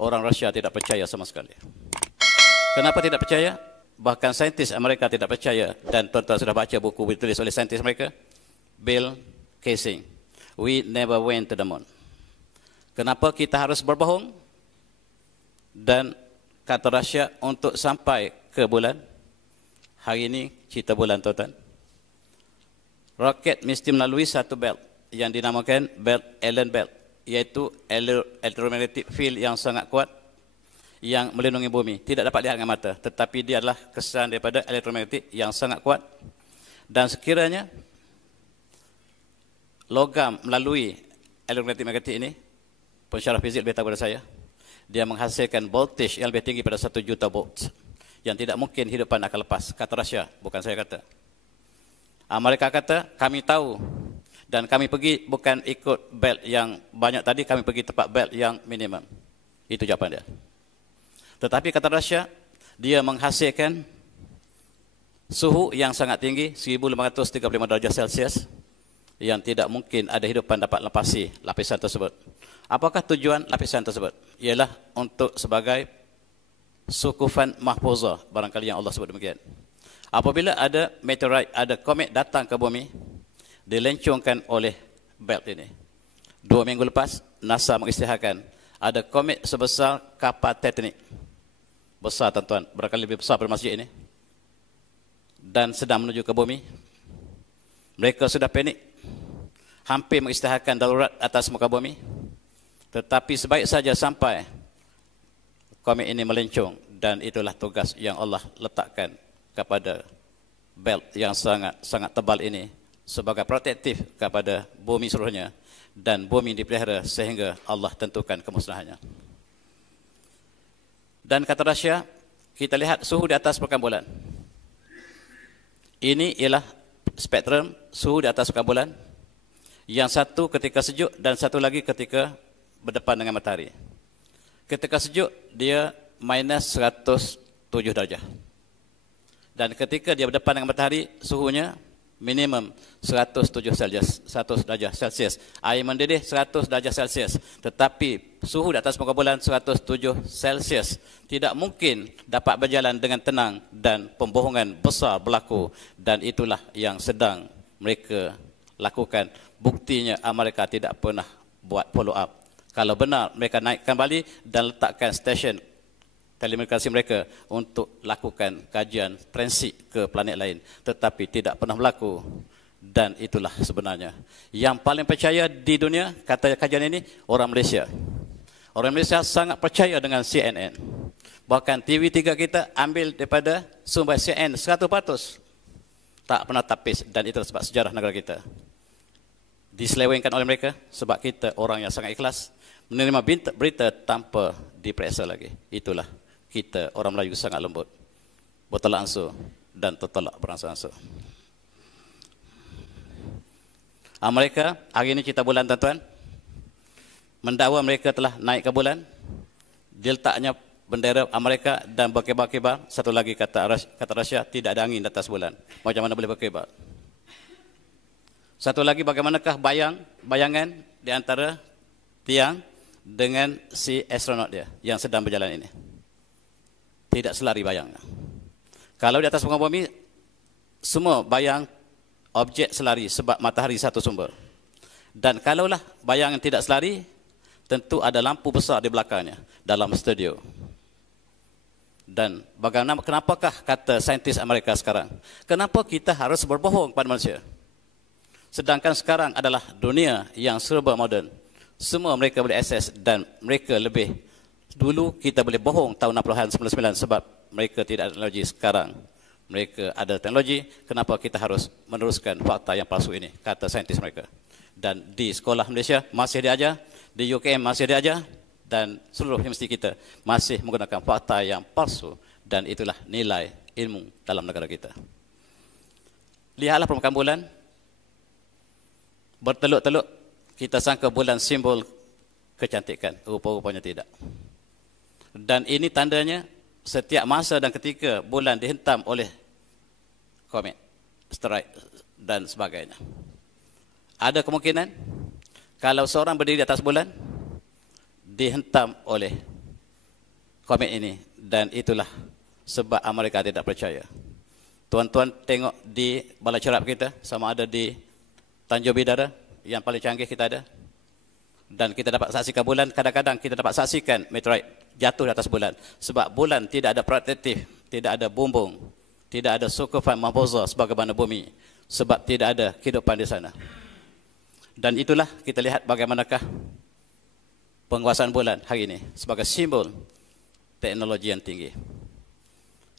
Orang Rusia tidak percaya sama sekali. Kenapa tidak percaya? Bahkan saintis Amerika tidak percaya, dan tuan-tuan sudah baca buku ditulis oleh saintis mereka, Bill Kaysing, We Never Went to the Moon. Kenapa kita harus berbohong? Dan kata Rusia untuk sampai ke bulan, hari ini cerita bulan, tuan-tuan. Roket mesti melalui satu belt yang dinamakan belt Allen belt, iaitu electromagnetic field yang sangat kuat yang melindungi bumi. Tidak dapat lihat dengan mata, tetapi dia adalah kesan daripada elektromagnetik yang sangat kuat. Dan sekiranya logam melalui elektromagnetik ini, pensyarah fizik lebih tahu pada saya, dia menghasilkan voltage yang lebih tinggi pada 1 juta volt, yang tidak mungkin hidupan akan lepas. Kata Rusia, bukan saya kata. Amerika kata, kami tahu, dan kami pergi bukan ikut belt yang banyak tadi, kami pergi tempat belt yang minimum. Itu jawapan dia. Tetapi kata Rusia, dia menghasilkan suhu yang sangat tinggi, 1535 darjah Celsius, yang tidak mungkin ada hidupan dapat lepasi lapisan tersebut. Apakah tujuan lapisan tersebut? Ialah untuk sebagai sukufan mahfuzah, barangkali yang Allah sebut demikian. Apabila ada meteorit, ada komet datang ke bumi, dilencungkan oleh belt ini. 2 minggu lepas, NASA mengisytiharkan ada komet sebesar kapal Titanic. Besar, tuan-tuan, barangkali lebih besar daripada masjid ini. Dan sedang menuju ke bumi. Mereka sudah panik, hampir mengisytiharkan darurat atas muka bumi. Tetapi sebaik saja sampai komet ini melencung, dan itulah tugas yang Allah letakkan kepada belt yang sangat tebal ini sebagai protektif kepada bumi seluruhnya, dan bumi dipelihara sehingga Allah tentukan kemusnahannya. Dan kata Rusia, kita lihat suhu di atas permukaan bulan. Ini ialah spektrum suhu di atas permukaan bulan. Yang satu ketika sejuk dan satu lagi ketika berdepan dengan matahari. Ketika sejuk dia minus 107 darjah. Dan ketika dia berdepan dengan matahari, suhunya minimum 107 darjah Celsius. Air mendidih 100 darjah Celsius. Tetapi suhu di atas muka bulan 107 Celsius. Tidak mungkin dapat berjalan dengan tenang, dan pembohongan besar berlaku. Dan itulah yang sedang mereka lakukan. Buktinya Amerika tidak pernah buat follow up. Kalau benar, mereka naik kembali dan letakkan stesen telekomunikasi mereka untuk lakukan kajian forensik ke planet lain. Tetapi tidak pernah berlaku. Dan itulah sebenarnya yang paling percaya di dunia, kata kajian ini, orang Malaysia. Orang Malaysia sangat percaya dengan CNN. Bahkan TV3 kita ambil daripada sumber CNN 100%. Tak pernah tapis, dan itu sebab sejarah negara kita diselewengkan oleh mereka, sebab kita orang yang sangat ikhlas menerima berita tanpa diperiksa lagi. Itulah kita orang Melayu sangat lembut, bertolak ansur dan tertolak beransur-ansur. Amerika hari ini cerita bulan, tuan-tuan, mendakwa mereka telah naik ke bulan. Diletaknya bendera Amerika dan berkibar-kibar. Satu lagi kata Rusia, tidak ada angin di atas bulan. Macam mana boleh berkibar? Satu lagi, bagaimanakah bayangan di antara tiang dengan si astronot dia yang sedang berjalan ini? Tidak selari bayangnya. Kalau di atas muka bumi, semua bayang objek selari sebab matahari satu sumber. Dan kalaulah bayangan tidak selari, tentu ada lampu besar di belakangnya dalam studio. Dan bagaimana, kenapakah kata saintis Amerika sekarang, kenapa kita harus berbohong kepada manusia? Sedangkan sekarang adalah dunia yang serba moden. Semua mereka boleh akses, dan mereka lebih. Dulu kita boleh bohong tahun 60-an 99 sebab mereka tidak ada teknologi. Sekarang mereka ada teknologi. Kenapa kita harus meneruskan fakta yang palsu ini, kata saintis mereka. Dan di sekolah Malaysia masih diajar, di UKM masih diajar, dan seluruh universiti kita masih menggunakan fakta yang palsu. Dan itulah nilai ilmu dalam negara kita. Lihatlah permukaan bulan, berteluk-teluk. Kita sangka bulan simbol kecantikan, rupa-rupanya tidak. Dan ini tandanya setiap masa dan ketika bulan dihentam oleh komet, asteroid dan sebagainya. Ada kemungkinan kalau seorang berdiri di atas bulan dihentam oleh komit ini, dan itulah sebab Amerika tidak percaya. Tuan-tuan tengok di bala cerap kita, sama ada di Tanjung Bidara yang paling canggih kita ada, dan kita dapat saksikan bulan. Kadang-kadang kita dapat saksikan meteorit jatuh di atas bulan, sebab bulan tidak ada protektif, tidak ada bumbung, tidak ada sukufan mahfuzah sebagaimana bumi, sebab tidak ada kehidupan di sana. Dan itulah kita lihat bagaimanakah penguasaan bulan hari ini sebagai simbol teknologi yang tinggi.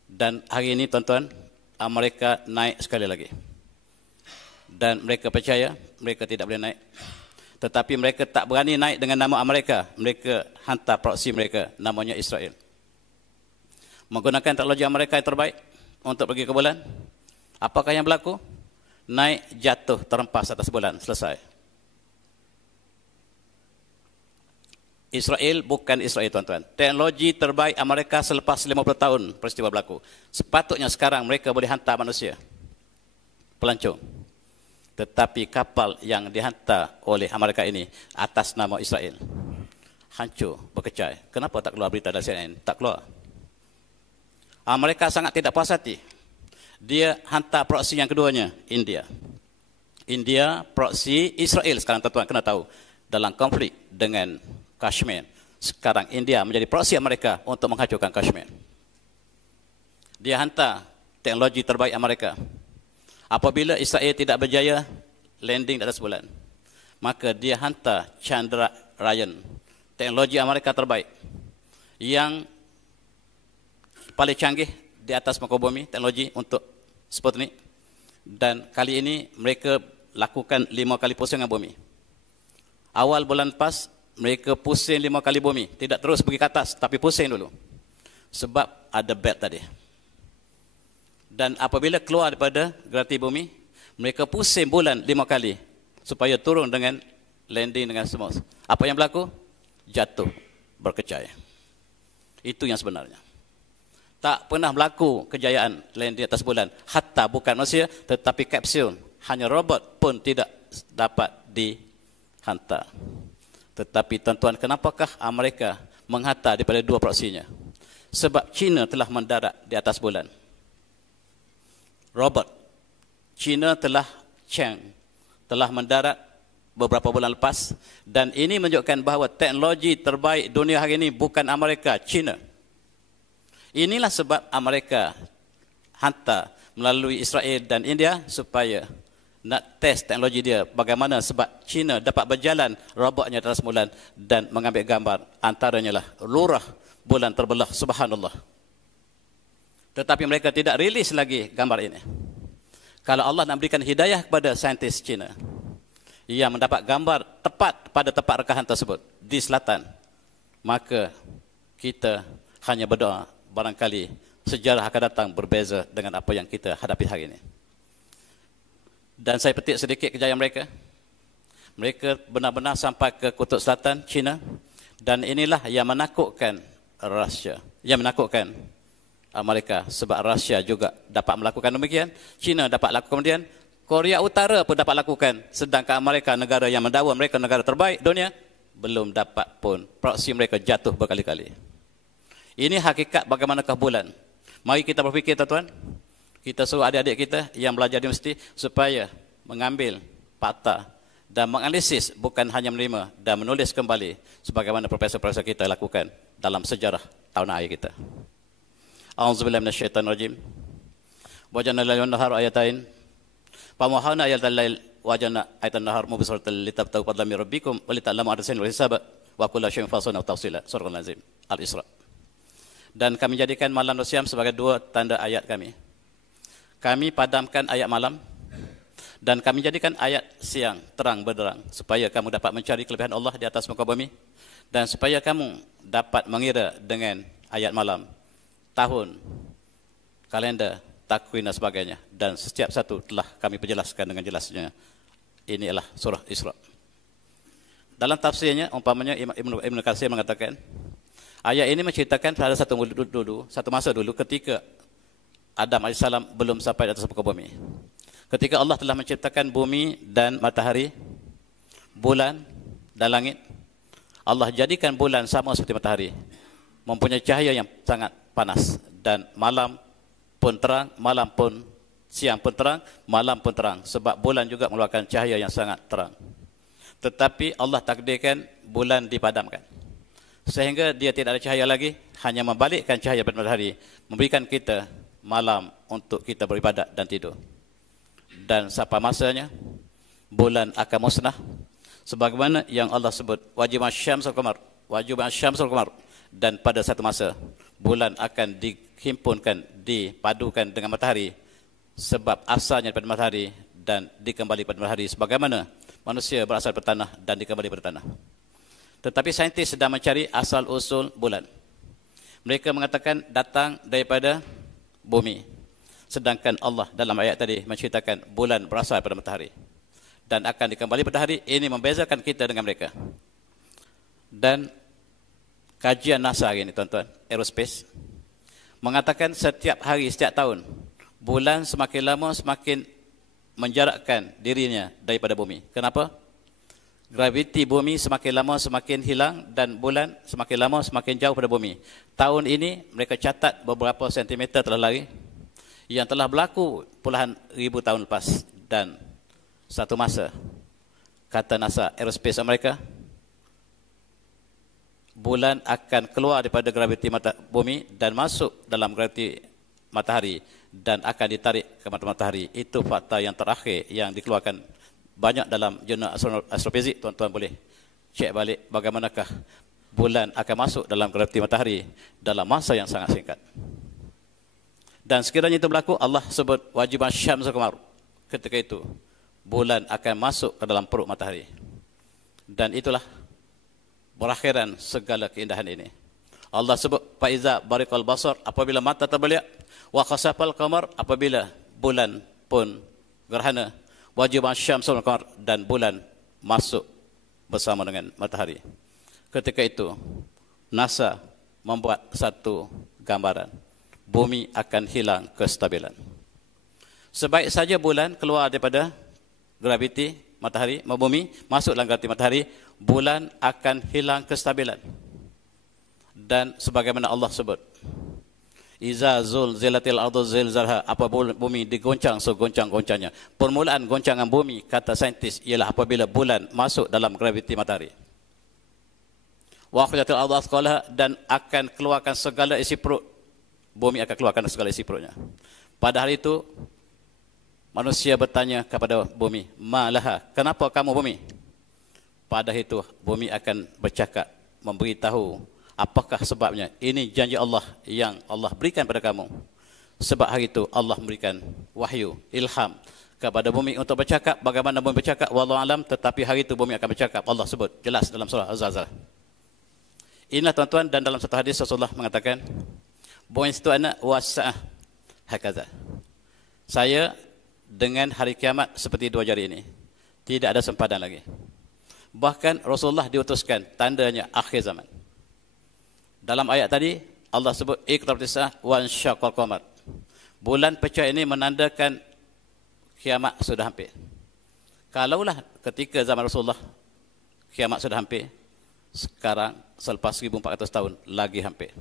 Dan hari ini tuan-tuan, Amerika naik sekali lagi. Dan mereka percaya mereka tidak boleh naik. Tetapi mereka tak berani naik dengan nama Amerika. Mereka hantar proksi mereka, namanya Israel. Menggunakan teknologi Amerika yang terbaik untuk pergi ke bulan. Apakah yang berlaku? Naik, jatuh, terempas atas bulan, selesai. Israel bukan Israel, tuan-tuan. Teknologi terbaik Amerika selepas 50 tahun peristiwa berlaku. Sepatutnya sekarang mereka boleh hantar manusia, pelancong. Tetapi kapal yang dihantar oleh Amerika ini atas nama Israel hancur, berkecai. Kenapa tak keluar berita dari CNN? Tak keluar. Amerika sangat tidak puas hati. Dia hantar proksi yang keduanya, India. India proksi Israel sekarang, tuan-tuan kena tahu, dalam konflik dengan Kashmir. Sekarang India menjadi proksi Amerika untuk menghancurkan Kashmir. Dia hantar teknologi terbaik Amerika. Apabila Israel tidak berjaya landing di atas bulan, maka dia hantar Chandrayaan, teknologi Amerika terbaik, yang paling canggih di atas muka bumi, teknologi untuk Sputnik. Dan kali ini mereka lakukan 5 kali pusingan bumi. Awal bulan lepas, mereka pusing 5 kali bumi. Tidak terus pergi ke atas, tapi pusing dulu. Sebab ada belt tadi. Dan apabila keluar daripada graviti bumi, mereka pusing bulan 5 kali. Supaya turun dengan landing dengan smooth. Apa yang berlaku? Jatuh, berkecai. Itu yang sebenarnya. Tak pernah berlaku kejayaan landing di atas bulan. Hatta bukan manusia, tetapi kapsul. Hanya robot pun tidak dapat dihantar. Tetapi tuan-tuan, kenapakah Amerika menghantar daripada 2 proksinya? Sebab China telah mendarat di atas bulan. Robot China telah mendarat beberapa bulan lepas, dan ini menunjukkan bahawa teknologi terbaik dunia hari ini bukan Amerika, China. Inilah sebab Amerika hantar melalui Israel dan India supaya nak test teknologi dia bagaimana, sebab China dapat berjalan robotnya di atas bulan dan mengambil gambar, antaranya lah lurah bulan terbelah, subhanallah. Tetapi mereka tidak rilis lagi gambar ini. Kalau Allah nak berikan hidayah kepada saintis China yang mendapat gambar tepat pada tempat rekahan tersebut di selatan, maka kita hanya berdoa, barangkali sejarah akan datang berbeza dengan apa yang kita hadapi hari ini. Dan saya petik sedikit kejayaan mereka. Mereka benar-benar sampai ke kutub selatan China, dan inilah yang menakutkan Rusia, yang menakutkan Amerika, sebab Rusia juga dapat melakukan demikian, China dapat lakukan kemudian, Korea Utara pun dapat lakukan, sedangkan Amerika, negara yang mendakwa mereka negara terbaik dunia, belum dapat pun. Proksi mereka jatuh berkali-kali. Ini hakikat bagaimanakah bulan. Mari kita berfikir, tuan-tuan. Kita suruh adik-adik kita yang belajar di universiti supaya mengambil fakta dan menganalisis, bukan hanya menerima dan menulis kembali sebagaimana profesor-profesor kita lakukan dalam sejarah tahun akhir kita. A'udzubillahi minasyaitonir rajim. Wa ja'alna al-laila wan-nahara ayatain. Famahana ayatal lail wa ja'alna ayatan nahar mubsiratan litabtaghu fadlan min rabbikum wa lita'lamu adad sinil hisab wa kullu syai'in fasalnahu tafsila. Surah Al-Azim, Al-Isra. Dan kami jadikan malam dan siang sebagai 2 tanda ayat kami. Kami padamkan ayat malam dan kami jadikan ayat siang terang benderang supaya kamu dapat mencari kelebihan Allah di atas muka bumi, dan supaya kamu dapat mengira dengan ayat malam, tahun, kalender, takwin dan sebagainya, dan setiap satu telah kami perjelaskan dengan jelasnya. Ini adalah surah Isra. Dalam tafsirnya, umpamanya Ibn Katsir mengatakan, ayat ini menceritakan pada satu masa dulu ketika Adam AS belum sampai di atas muka bumi. Ketika Allah telah menciptakan bumi dan matahari, bulan dan langit, Allah jadikan bulan sama seperti matahari. mempunyai cahaya yang sangat panas, dan malam pun terang, malam pun siang pun terang, malam pun terang, sebab bulan juga mengeluarkan cahaya yang sangat terang. Tetapi Allah takdirkan bulan dipadamkan, sehingga dia tidak ada cahaya lagi, hanya membalikkan cahaya pada matahari, memberikan kita malam untuk kita beribadat dan tidur. Dan sampai masanya bulan akan musnah, sebagaimana yang Allah sebut wajib asyamsul qamar, wajib asyamsul qamar, dan pada satu masa bulan akan dihimpunkan, dipadukan dengan matahari, sebab asalnya daripada matahari dan dikembali pada matahari, sebagaimana manusia berasal dari tanah dan dikembali pada tanah. Tetapi saintis sedang mencari asal usul bulan. Mereka mengatakan datang daripada bumi, sedangkan Allah dalam ayat tadi menceritakan bulan berasal daripada matahari dan akan dikembali pada hari. Ini membezakan kita dengan mereka. Dan kajian NASA hari ini, tuan-tuan, aerospace, mengatakan setiap hari, setiap tahun, bulan semakin lama semakin menjarakkan dirinya daripada bumi. Kenapa? Graviti bumi semakin lama semakin hilang dan bulan semakin lama semakin jauh pada bumi. Tahun ini mereka catat beberapa sentimeter telah lari yang telah berlaku puluhan ribu tahun lepas. Dan satu masa, kata NASA Aerospace Amerika, bulan akan keluar daripada graviti bumi dan masuk dalam graviti matahari dan akan ditarik ke matahari. Itu fakta yang terakhir yang dikeluarkan banyak dalam jurnal astrofizik. Tuan-tuan boleh cek balik bagaimanakah bulan akan masuk dalam graviti matahari dalam masa yang sangat singkat. Dan sekiranya itu berlaku, Allah sebut wajib asyamsul qamar. Ketika itu bulan akan masuk ke dalam perut matahari. Dan itulah berakhiran segala keindahan ini. Allah sebut faiza bariqal basar, apabila mata terbeliak, wa khasafal qamar, apabila bulan pun gerhana, wajib asyamsul qamar, dan bulan masuk bersama dengan matahari. Ketika itu NASA membuat satu gambaran, bumi akan hilang kestabilan. Sebaik saja bulan keluar daripada graviti matahari, bumi masuk dalam graviti matahari, bulan akan hilang kestabilan. Dan sebagaimana Allah sebut, iza zulzilatil ardu zilzalha, apabila bumi digoncang segoncang-goncangnya. Permulaan goncangan bumi, kata saintis, ialah apabila bulan masuk dalam graviti matahari. Wa akhrajatil ardu athqalaha, dan akan keluarkan segala isi perut. Bumi akan keluarkan segala isi perutnya. Pada hari itu manusia bertanya kepada bumi, malaha, kenapa kamu bumi? Pada itu bumi akan bercakap, memberitahu apakah sebabnya. Ini janji Allah yang Allah berikan pada kamu. Sebab hari itu Allah memberikan wahyu, ilham kepada bumi untuk bercakap. Bagaimana bumi bercakap, wallahu alam, tetapi hari itu bumi akan bercakap. Allah sebut jelas dalam surah Az-Zalzalah. Inilah tuan-tuan, dan dalam satu hadis Rasulullah mengatakan, bu'istu ana wasa'ah hakaza. Saya dengan hari kiamat seperti dua jari ini, tidak ada sempadan lagi. Bahkan Rasulullah diutuskan tandanya akhir zaman. Dalam ayat tadi Allah sebut iqtarabatis saah wa insyaqqal qamar. Bulan pecah ini menandakan kiamat sudah hampir. Kalaulah ketika zaman Rasulullah kiamat sudah hampir, sekarang selepas 1400 tahun lagi hampir.